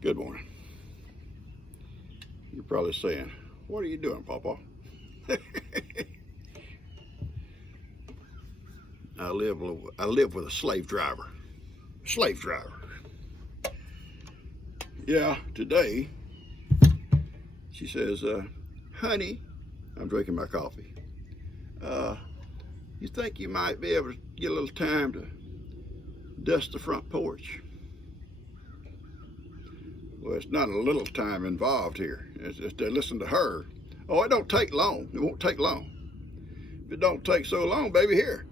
Good morning. You're probably saying, what are you doing, Papa? I live with a slave driver. Yeah, today, she says, honey, I'm drinking my coffee. You think you might be able to get a little time to dust the front porch? Well, it's not a little time involved here. It's just to listen to her. Oh, it don't take long. It won't take long. If it don't take so long, baby, here.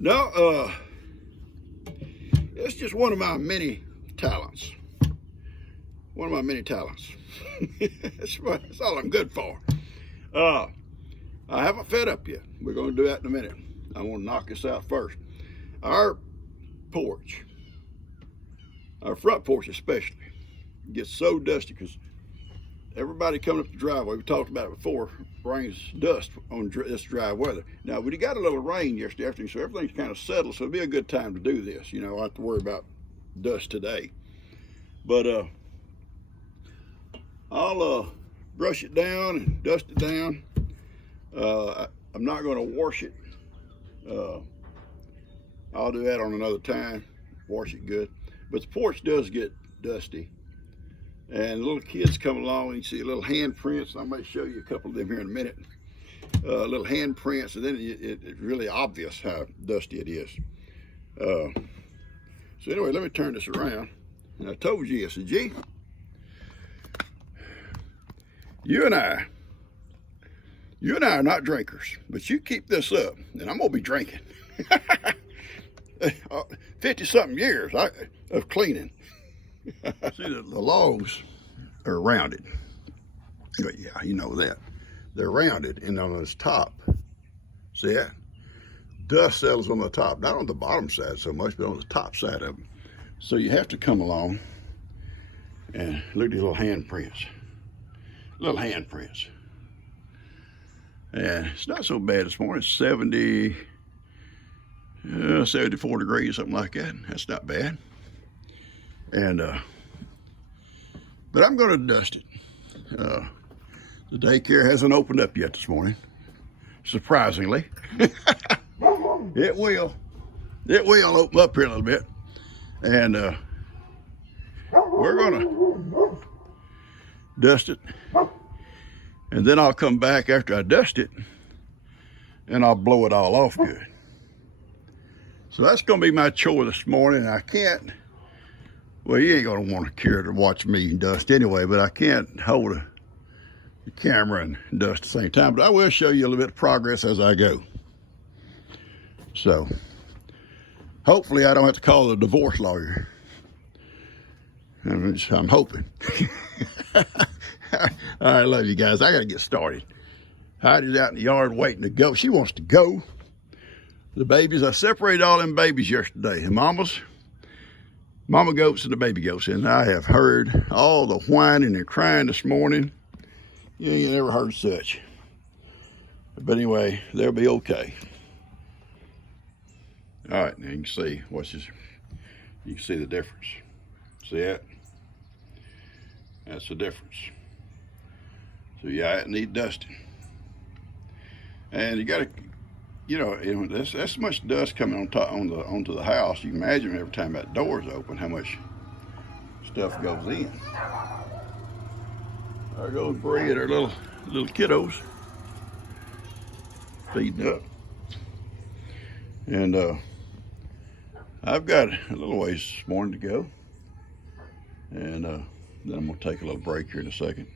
No, it's just one of my many talents. One of my many talents. That's all I'm good for. I haven't fed up yet. We're going to do that in a minute. I want to knock this out first. Our porch, our front porch especially, gets so dusty because everybody coming up the driveway, we talked about it before, brings dust on this dry weather. Now, we got a little rain yesterday afternoon, so everything's kind of settled, so it'll be a good time to do this. You know, I don't have to worry about dust today. But I'll brush it down and dust it down. I'm not going to wash it. I'll do that on another time, wash it good. But the porch does get dusty. And little kids come along and you see little handprints. I might show you a couple of them here in a minute. Little handprints, and then it's really obvious how dusty it is. So anyway, let me turn this around. And I told you, I said, G, you and I are not drinkers, but you keep this up, and I'm gonna be drinking. 50-something years of cleaning. See, the logs are rounded. But yeah, you know that. They're rounded, and on this top, see that? Dust settles on the top, not on the bottom side so much, but on the top side of them. So you have to come along and look at these little handprints. Little handprints. And it's not so bad this morning. It's 74 degrees, something like that. That's not bad. And but I'm going to dust it. The daycare hasn't opened up yet this morning, surprisingly. It will open up here a little bit, and we're going to dust it, and then I'll come back after I dust it, and I'll blow it all off good. So that's going to be my chore this morning. I can't. Well, you ain't gonna want to care to watch me dust anyway, but I can't hold the camera and dust at the same time. But I will show you a little bit of progress as I go. So, hopefully I don't have to call the divorce lawyer. I'm hoping. All right, love you guys. I gotta get started. Heidi's out in the yard waiting to go. She wants to go. The babies, I separated all them babies yesterday. The mama goats and the baby goats, and I have heard all the whining and crying this morning. Yeah, you never heard such. But anyway, they'll be okay. All right, now you can see, watch this. You can see the difference. See that? That's the difference. So yeah, it needs dusting. And you gotta, that's much dust coming onto the house. You can imagine every time that door's open how much stuff goes in. There goes Bree and her little kiddos feeding up. And I've got a little ways this morning to go. And then I'm gonna take a little break here in a second.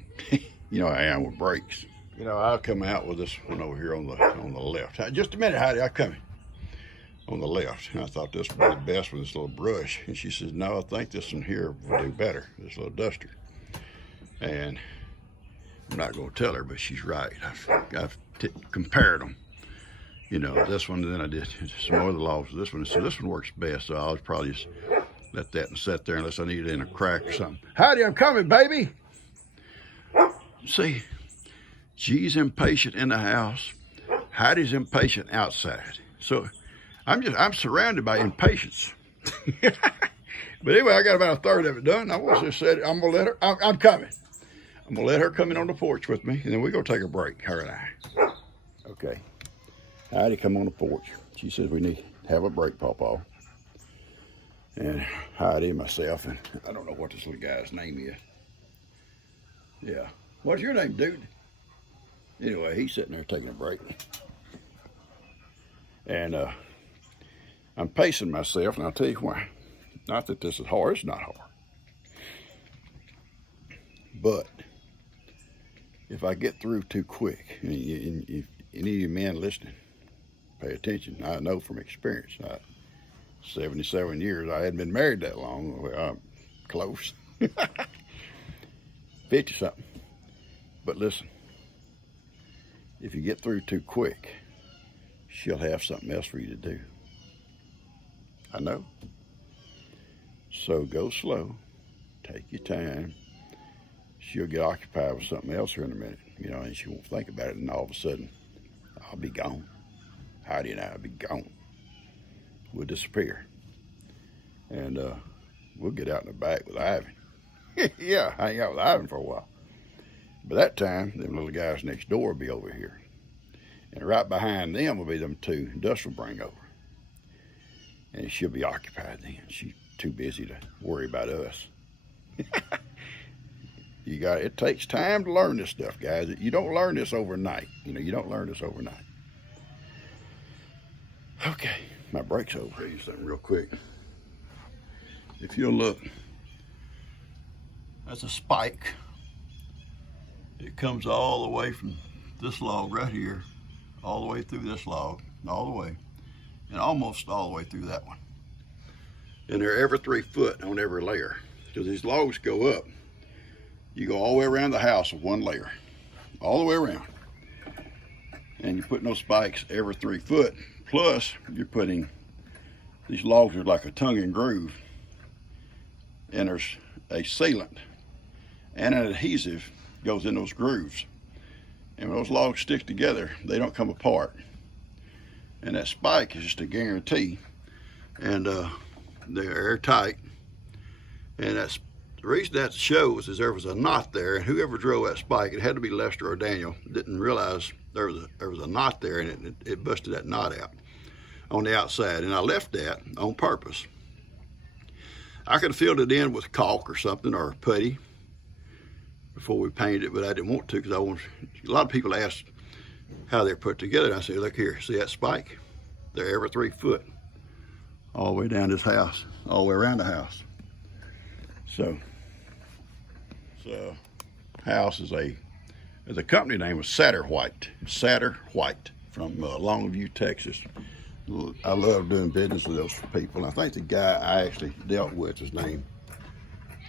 You know how I am with breaks. You know, I'll come out with this one over here on the left. Just a minute, Heidi, I'm coming. On the left. And I thought this would be the best with this little brush. And she says, no, I think this one here will do better, this little duster. And I'm not going to tell her, but she's right. I've compared them. You know, this one, and then I did some other logs with this one. So this one works best, so I'll probably just let that and sit there unless I need it in a crack or something. Heidi, I'm coming, baby. See? G's impatient in the house. Heidi's impatient outside. So I'm surrounded by impatience. But anyway, I got about a third of it done. I was just said, I'm gonna let her. I'm coming. I'm gonna let her come in on the porch with me, and then we're gonna take a break, her and I. Okay. Heidi come on the porch. She says we need to have a break, Pawpaw. And Heidi and myself, and I don't know what this little guy's name is. Yeah. What's your name, dude? Anyway, he's sitting there taking a break. And I'm pacing myself, and I'll tell you why. Not that this is hard. It's not hard. But if I get through too quick, and if any of you men listening, pay attention. I know from experience. 77 years. I hadn't been married that long. I'm close. 50 something. But listen, if you get through too quick, she'll have something else for you to do. I know. So go slow. Take your time. She'll get occupied with something else here in a minute, and she won't think about it, and all of a sudden, I'll be gone. Heidi and I will be gone. We'll disappear. And we'll get out in the back with Ivan. Yeah, hang out with Ivan for a while. By that time, them little guys next door will be over here. And right behind them will be them two Dust will bring over. And she'll be occupied then. She's too busy to worry about us. It takes time to learn this stuff, guys. You don't learn this overnight. You don't learn this overnight. Okay, my break's over. I'll tell you something real quick. If you'll look, that's a spike. It comes all the way from this log right here, all the way through this log, all the way, and almost all the way through that one. And they're every 3 foot on every layer. Because these logs go up. You go all the way around the house with one layer, all the way around. And you're putting those spikes every 3 foot. Plus, you're putting, these logs are like a tongue and groove. And there's a sealant and an adhesive goes in those grooves. And when those logs stick together, they don't come apart. And that spike is just a guarantee. And they're airtight. And that's the reason that shows is there was a knot there, and whoever drove that spike, it had to be Lester or Daniel, didn't realize there was a knot there, and it busted that knot out on the outside. And I left that on purpose. I could have filled it in with caulk or something, or putty before we painted it, but I didn't want to, because a lot of people ask how they're put together. And I say, look here, see that spike? They're every 3 foot, all the way down this house, all the way around the house. So house is a company name was Satterwhite from Longview, Texas. I love doing business with those people. I think the guy I actually dealt with, his name,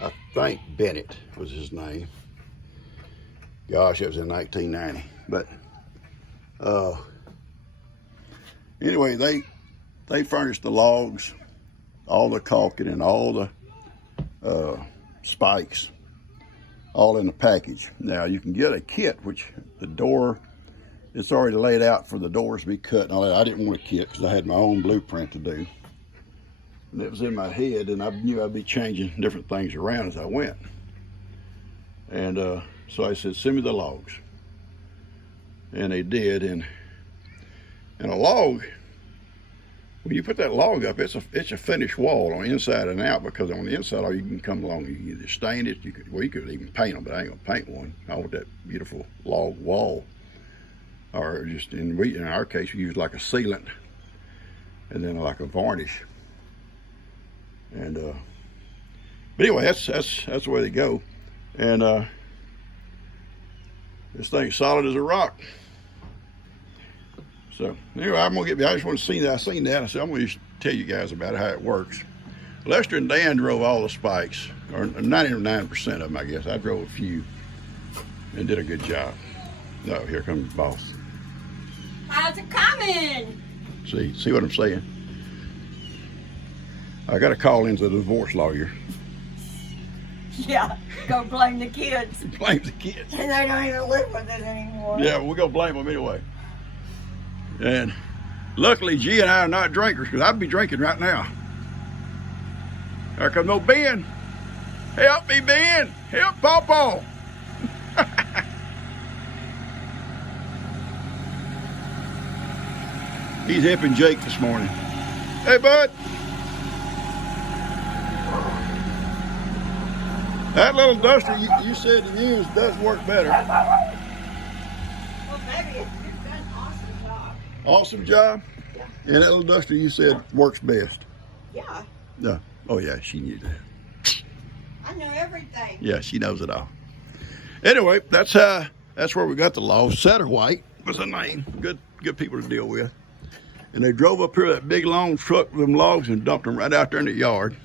I think Bennett was his name. Gosh, it was in 1990. But anyway, they furnished the logs, all the caulking, and all the spikes, all in a package. Now you can get a kit, which the door, it's already laid out for the doors to be cut and all that. I didn't want a kit because I had my own blueprint to do. And it was in my head, and I knew I'd be changing different things around as I went. And so I said, send me the logs. And they did, and a log, when you put that log up, it's a finished wall on the inside and out, because on the inside, all you can come along, you can either stain it, you could even paint them, but I ain't gonna paint one. I want that beautiful log wall. Or just, in our case, we use like a sealant, and then like a varnish. And but anyway, that's the way they go. And this thing's solid as a rock. So anyway, I just want to see that. I seen that. I said, I'm going to just tell you guys about how it works. Lester and Dan drove all the spikes, or 99% of them, I guess. I drove a few and did a good job. No, here comes the boss. How's it coming? See what I'm saying? I got to call into the divorce lawyer. Yeah, go blame the kids. Blame the kids. And they don't even live with it anymore. Yeah, we're going to blame them anyway. And luckily, G and I are not drinkers, because I'd be drinking right now. Here comes no Ben. Help me, Ben. Help Pawpaw. He's helping Jake this morning. Hey, bud. That little duster you said to use does work better. Well, baby, you've done an awesome job. Awesome job. Yeah. And that little duster you said works best. Yeah, Yeah. Oh yeah, she knew that. I know everything. Yeah, she knows it all. Anyway, that's where we got the logs. Satterwhite was the name. Good people to deal with. And they drove up here that big long truck with them logs and dumped them right out there in the yard.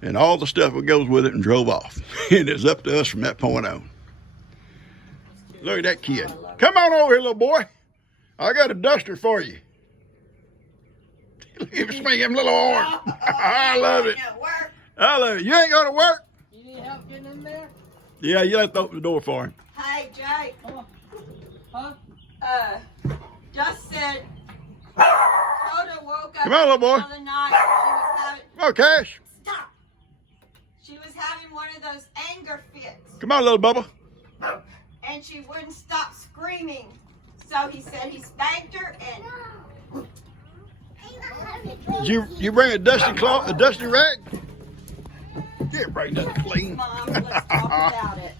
And all the stuff that goes with it and drove off. And it's up to us from that point on. Look at that kid. Come on over here, little boy. I got a duster for you. Look at him little arm. I love it. I love it. You ain't going to work? You need help getting in there? Yeah, you have to open the door for him. Hey, Jake. Just said Hoda woke up Come on, little boy. in the middle of the night. She was having... Come on, Cash. Stop. She was having one of those anger fits. Come on, little Bubba. And she wouldn't stop screaming. So he said he spanked her and... Did you bring a dusty rag? Yeah, bring that clean. Mom, let's talk about it.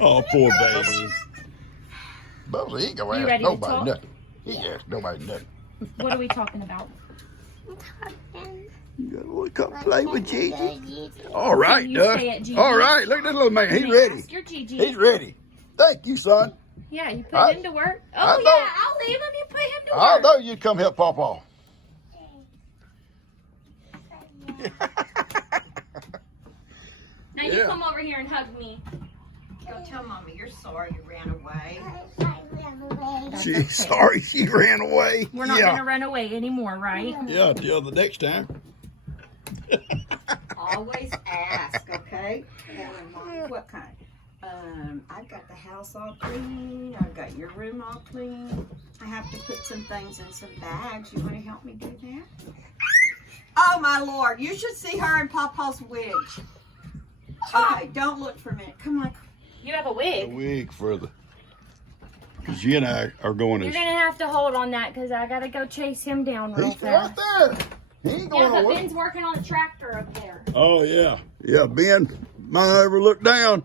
Oh, poor baby. Bubba, he ain't gonna You ask ready to nobody talk? nothing. He ain't ask nobody nothing. What are we talking about? You wanna come play with Gigi? All right, Can you Duck. say it, Gigi? All right, look at this little man. He's ready. Ask your Gigi. He's ready. Thank you, son. Yeah, you put I- him to work. I Oh, know- yeah, I'll leave him. You put him to I work. know you'd come help Pawpaw. Now you Yeah. come over here and hug me. Go tell Mommy you're sorry you ran away. She's sorry she ran away. We're not yeah. going to run away anymore, right? Yeah, till the next time. Always ask, okay? Telling Mommy what kind. I've got the house all clean. I've got your room all clean. I have to put some things in some bags. You want to help me do that? Oh my Lord! You should see her in Pawpaw's wig. Okay, don't look for a minute. Come on. You have a A wig. week further. Because you and I are going You're as... going to have to hold on that because I got to go chase him down real He's right fast. there. He ain't going Yeah, but nowhere. Ben's working on the tractor up there. Oh, yeah. Yeah, Ben might ever look down.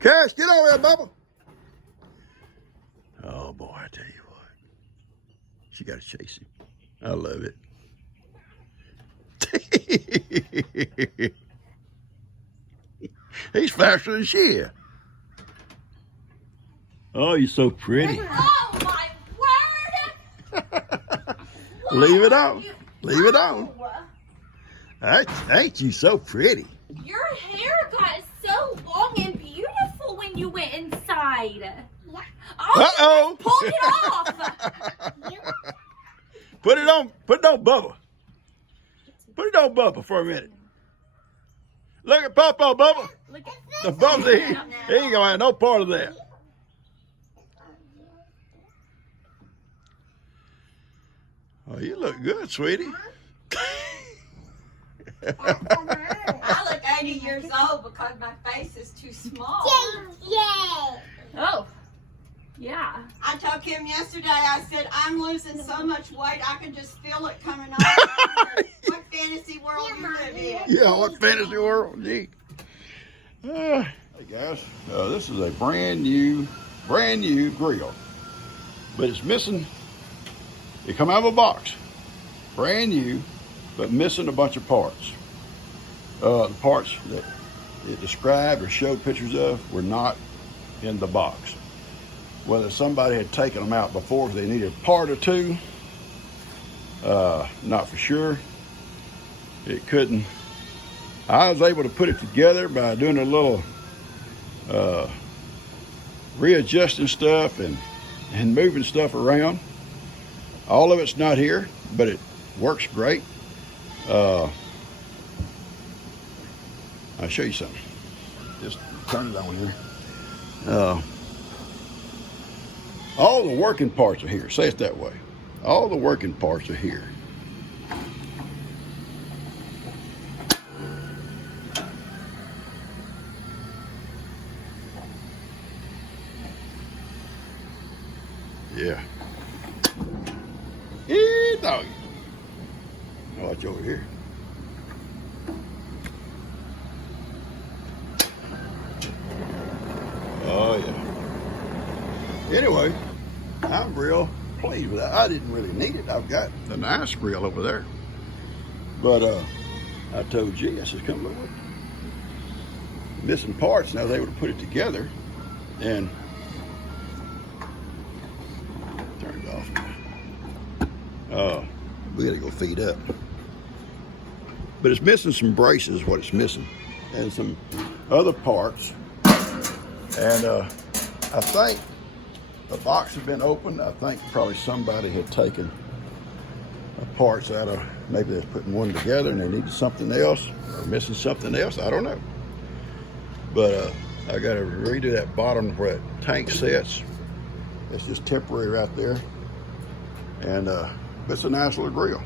Cash, get over here, Bubba. Oh, boy, I tell you what. She got to chase him. I love it. He's faster than she is. Oh, you're so pretty. Oh, my word! Leave it on. Leave it on. Ain't you so pretty? Your hair got so long and beautiful when you went inside. Yeah. Oh, Uh-oh. you pulled it off. Put it on Bubba. Put it on Bubba for a minute. Look at Pawpaw, Bubba. Look at The Bubba, he ain't gonna have no part of that. Oh, you look good, sweetie. I look 80 years old because my face is too small. Oh, yeah. I told Kim yesterday, I said, I'm losing so much weight, I can just feel it coming off. What fantasy world you live in? Yeah, what fantasy world? Gee. Hey guys, this is a brand new grill, but it's missing. It come out of a box, brand new, but missing a bunch of parts. The parts that it described or showed pictures of were not in the box. Whether somebody had taken them out before, they needed a part or two, not for sure. It couldn't. I was able to put it together by doing a little readjusting stuff and moving stuff around. All of it's not here, but it works great. I'll show you something. Just turn it on here. All the working parts are here. Say it that way. All the working parts are here. yeah. Hey, doggy. Watch over here. Oh, yeah. Anyway, I'm real pleased with that. I didn't really need it. I've got a nice grill over there. But I told G, I said, come look. Missing parts. Now they would have put it together and turned off. We gotta go feed up. But it's missing some braces, what it's missing, and some other parts. And I think the box had been opened. I think probably somebody had taken parts out of, maybe they're putting one together and they needed something else, or missing something else. I don't know. But I got to redo that bottom where that tank sits. It's just temporary right there. And it's a nice little grill.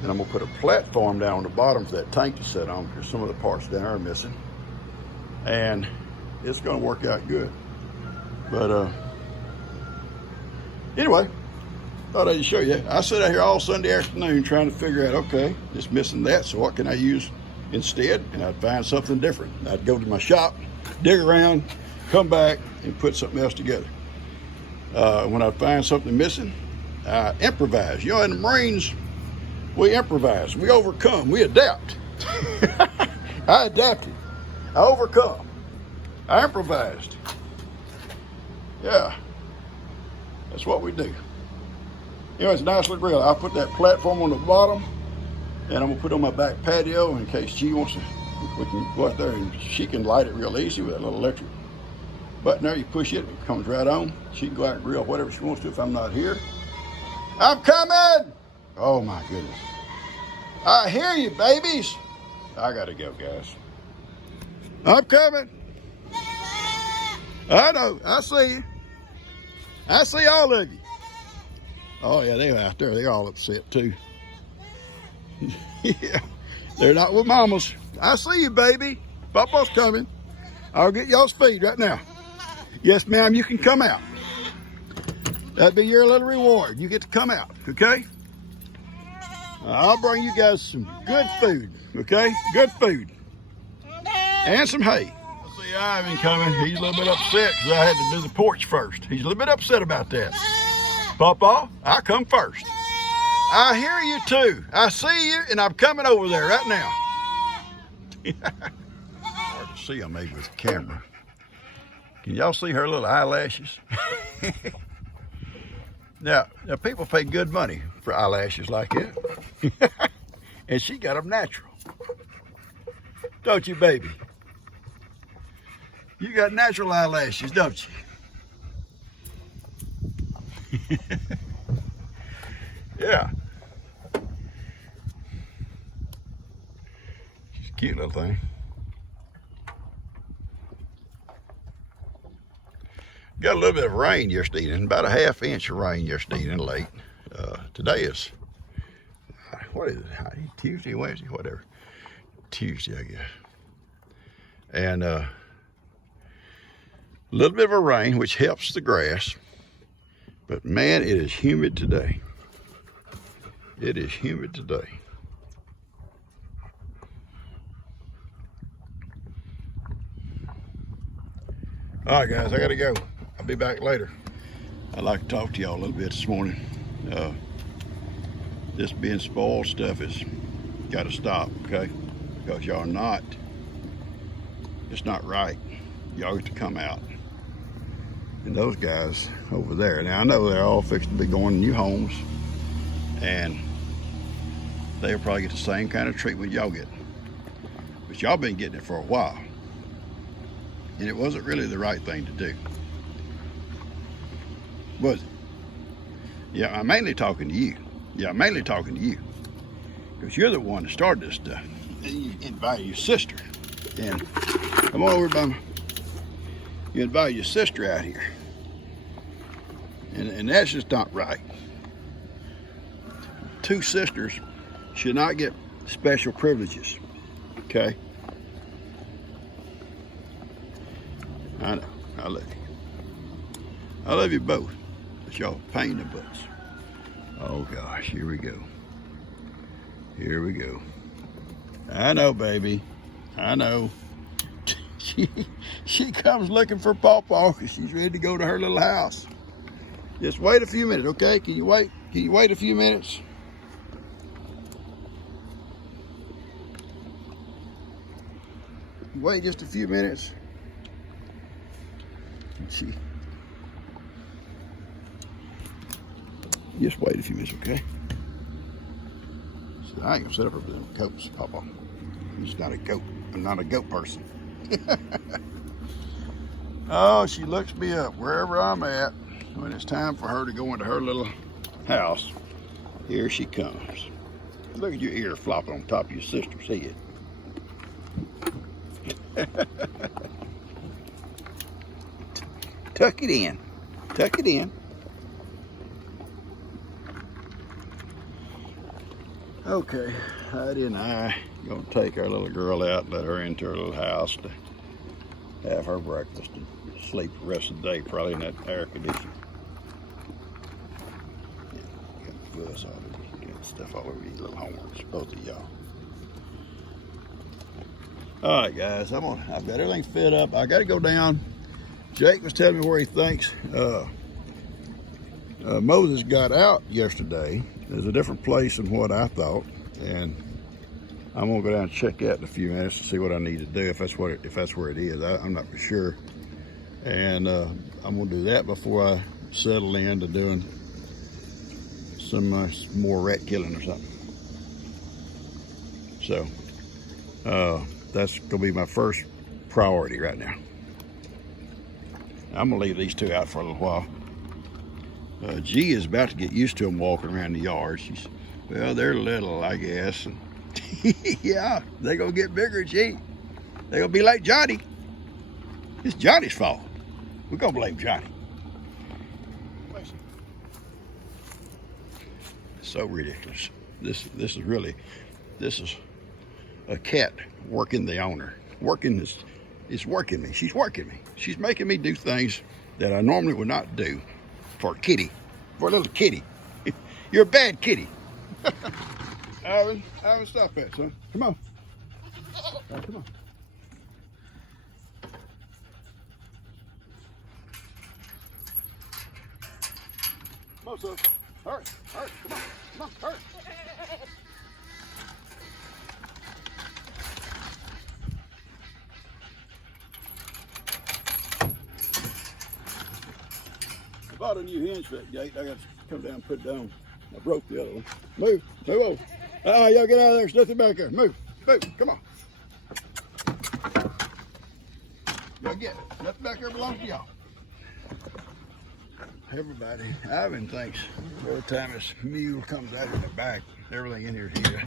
And I'm gonna put a platform down on the bottom for that tank to sit on, because some of the parts down there are missing. And it's gonna work out good. But anyway, thought I'd show you. I sat out here all Sunday afternoon trying to figure out, okay, it's missing that, so what can I use instead? And I'd find something different. I'd go to my shop, dig around, come back, and put something else together. When I find something missing, I improvise. You know, in the Marines, we improvise, we overcome, we adapt. I adapted, I overcome, I improvised. Yeah, that's what we do. Anyway, it's a nice little grill. I'll put that platform on the bottom, and I'm gonna put it on my back patio in case she wants to, we can go out there and she can light it real easy with that little electric button there. You push it, it comes right on. She can go out and grill whatever she wants to if I'm not here. I'm coming! Oh my goodness. I hear you, babies. I gotta go, guys. I'm coming. I know, I see you. I see all of you. Oh yeah, they're out there. They're all upset too. Yeah, they're not with mamas. I see you, baby. Papa's coming. I'll get y'all's feed right now. Yes, ma'am, you can come out. That'd be your little reward. You get to come out, okay? I'll bring you guys some good food, okay? Good food. And some hay. I see Ivan coming. He's a little bit upset because I had to do the porch first. He's a little bit upset about that. Papa, I come first. I hear you too. I see you, and I'm coming over there right now. Hard to see, I made with the camera. Can y'all see her little eyelashes? Now, people pay good money for eyelashes like that. And she got them natural. Don't you, baby? You got natural eyelashes, don't you? Yeah. She's a cute little thing. Got a little bit of rain yesterday evening, about a ½ inch of rain yesterday evening late. Today is, what is it, Tuesday, Wednesday, whatever. Tuesday, I guess. And a little bit of a rain, which helps the grass. But man, it is humid today. It is humid today. All right, guys, I gotta go. I'll be back later. I'd like to talk to y'all a little bit this morning. This being spoiled stuff has got to stop, okay? Because y'all are not, it's not right. Y'all get to come out. And those guys over there, now I know they're all fixing to be going to new homes, and they'll probably get the same kind of treatment y'all get. But y'all been getting it for a while. And it wasn't really the right thing to do. Was it? Yeah, I'm mainly talking to you. Yeah, I'm mainly talking to you. Because you're the one that started this stuff. And you invited your sister. And come on over by me. You invited your sister out here. And that's just not right. Two sisters should not get special privileges. Okay? I know. I love you. I love you both. It's y'all pain in the butts. Oh gosh, here we go. Here we go. I know, baby. I know. She comes looking for Pawpaw because she's ready to go to her little house. Just wait a few minutes, okay? Can you wait? Can you wait a few minutes? Wait just a few minutes. Let's see. Just wait a few minutes, okay? So I ain't gonna set up her with them goats, Pawpaw. She's not a goat. I'm not a goat person. Oh, she looks me up wherever I'm at. When it's time for her to go into her little house, here she comes. Look at your ear flopping on top of your sister's head. Tuck it in. Tuck it in. Okay, Heidi and I are going to take our little girl out and let her into her little house to have her breakfast and sleep the rest of the day, probably in that air conditioner. Yeah, got all over, got stuff all over these little homeworks, both of y'all. All right, guys, I've got everything fit up. I got to go down. Jake was telling me where he thinks Moses got out yesterday. There's a different place than what I thought, and I'm gonna go down and check that in a few minutes to see what I need to do if that's where it is. I'm not for sure, and I'm gonna do that before I settle into doing some more rat killing or something. So that's gonna be my first priority right now. I'm gonna leave these two out for a little while. G is about to get used to them walking around the yard. Well, they're little, I guess. And yeah, they're gonna get bigger, G. They're gonna be like Johnny. It's Johnny's fault. We're gonna blame Johnny. It's so ridiculous. This is a cat working the owner. It's working me. She's working me. She's making me do things that I normally would not do. For a kitty, for a little kitty. You're a bad kitty. Alvin, stop that, son. Come on. Right, come on. Come on, son. Hurry, come on, hurry. I bought a new hinge for that gate. I got to come down and put it down. I broke the other one. Move over. Y'all get out of there. There's nothing back there. Move, come on. Y'all get it. Nothing back there belongs to y'all. Everybody, Ivan thinks by the time this mule comes out in the back, everything in here is here.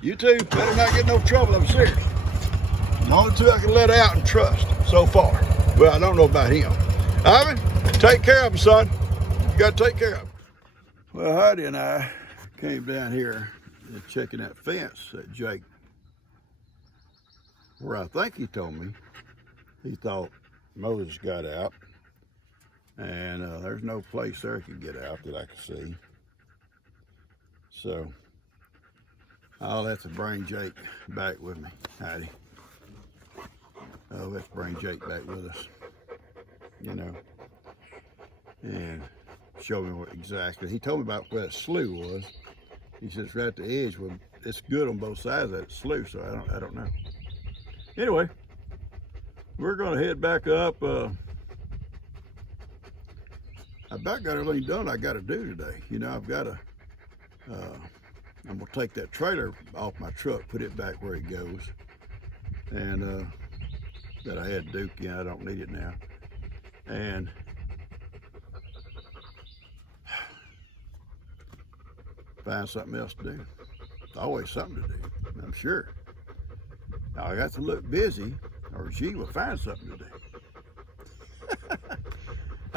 You two better not get in no trouble, I'm serious. The only two I can let out and trust so far. Well, I don't know about him. Ivan, take care of him, son. You got to take care of him. Well, Heidi and I came down here and checking that fence that Jake, where I think he told me he thought Moses got out. And there's no place there he could get out that I could see. So I'll have to bring Jake back with me, Heidi. I'll have to bring Jake back with us, you know, and show me what exactly. He told me about where that slough was. He said it's right at the edge. Well, it's good on both sides of that slough, so I don't know. Anyway, we're gonna head back up. I about got everything done I got to do today. You know, I've got to, I'm going to take that trailer off my truck, put it back where it goes. And that I had Duke in, I don't need it now. And find something else to do. Always something to do, I'm sure. Now I got to look busy or she will find something to do.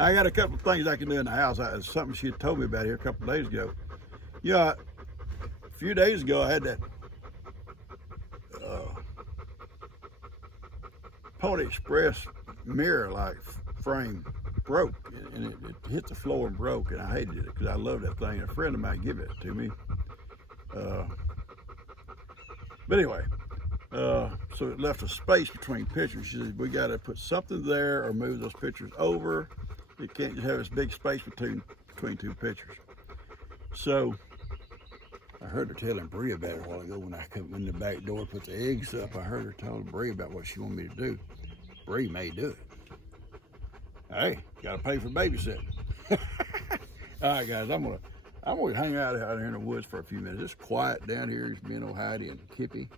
I got a couple of things I can do in the house. Something she had told me about here a couple of days ago. Yeah, a few days ago I had that Pony Express mirror like frame broke, and it hit the floor and broke, and I hated it because I loved that thing. A friend of mine gave it to me. But anyway, so it left a space between pictures. She said, we got to put something there or move those pictures over. It can't just have this big space between two pictures. So I heard her telling Bree about it a while ago when I come in the back door, put the eggs up. I heard her telling Bree about what she wanted me to do. Bree may do it. Hey, gotta pay for babysitting. All right, guys, I'm gonna hang out here in the woods for a few minutes. It's quiet down here. It's me and Heidi and Kippy,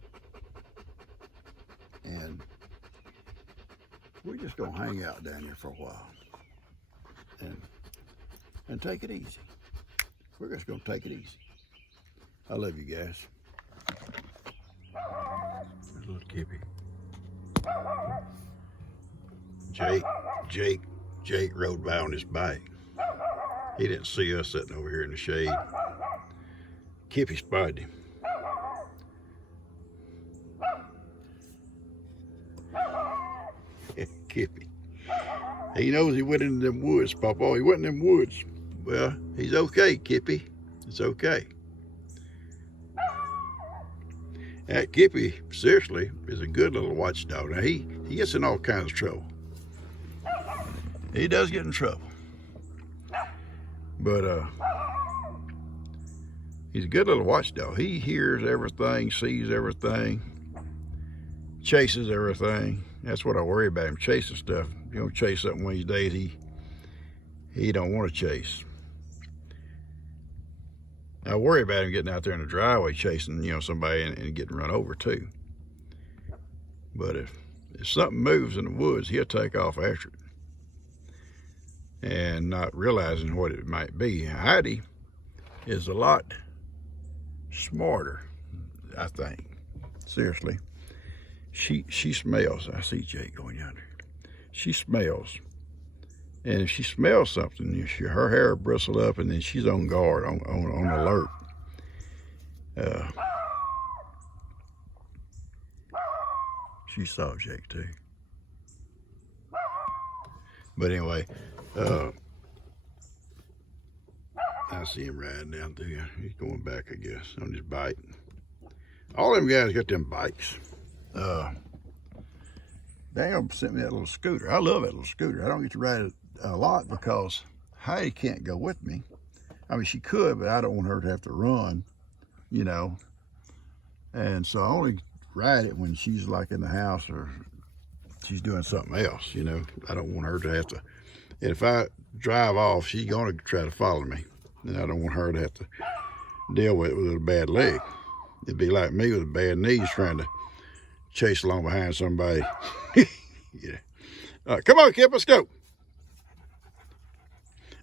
and we're just gonna hang out down here for a while and take it easy. We're just gonna take it easy. I love you guys. There's little Kippy. Jake rode by on his bike. He didn't see us sitting over here in the shade. Kippy spotted him. Kippy. He knows he went into them woods, Papa. He went in them woods. Well, he's okay, Kippy. It's okay. That Kippy, seriously, is a good little watchdog. Now, he gets in all kinds of trouble. He does get in trouble. But he's a good little watchdog. He hears everything, sees everything, chases everything. That's what I worry about him, chasing stuff. You don't chase something one of these days, he don't want to chase. I worry about him getting out there in the driveway chasing, somebody and getting run over too. But if something moves in the woods, he'll take off after it and not realizing what it might be. Heidi is a lot smarter, I think. Seriously. She smells. I see Jake going yonder. She smells. And if she smells something, her hair bristle up, and then she's on guard, on alert. She saw Jake too. But anyway, I see him riding down through here. He's going back, I guess, on his bike. All them guys got them bikes. Daniel sent me that little scooter. I love that little scooter. I don't get to ride it a lot because Heidi can't go with me. I mean, she could, but I don't want her to have to run, And so I only ride it when she's like in the house or she's doing something else, I don't want her to have to. And if I drive off, she's going to try to follow me. And I don't want her to have to deal with it with a bad leg. It'd be like me with bad knees trying to chase along behind somebody. Yeah. All right, come on, Kip, let's go.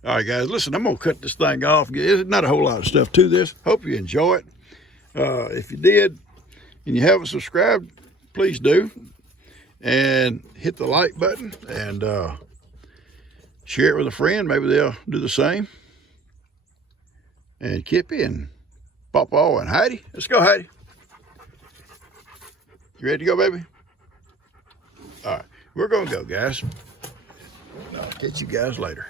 All right, guys, listen, I'm going to cut this thing off. There's not a whole lot of stuff to this. Hope you enjoy it. If you did and you haven't subscribed, please do. And hit the like button and share it with a friend. Maybe they'll do the same. And Kippy and Papa and Heidi. Let's go, Heidi. You ready to go, baby? All right, we're going to go, guys. I'll catch you guys later.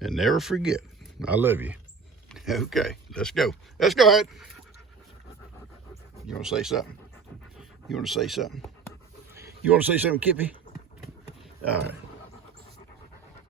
And never forget, I love you. Okay, let's go. Let's go, Heidi. You want to say something? You want to say something? You want to say something, Kippy? All right.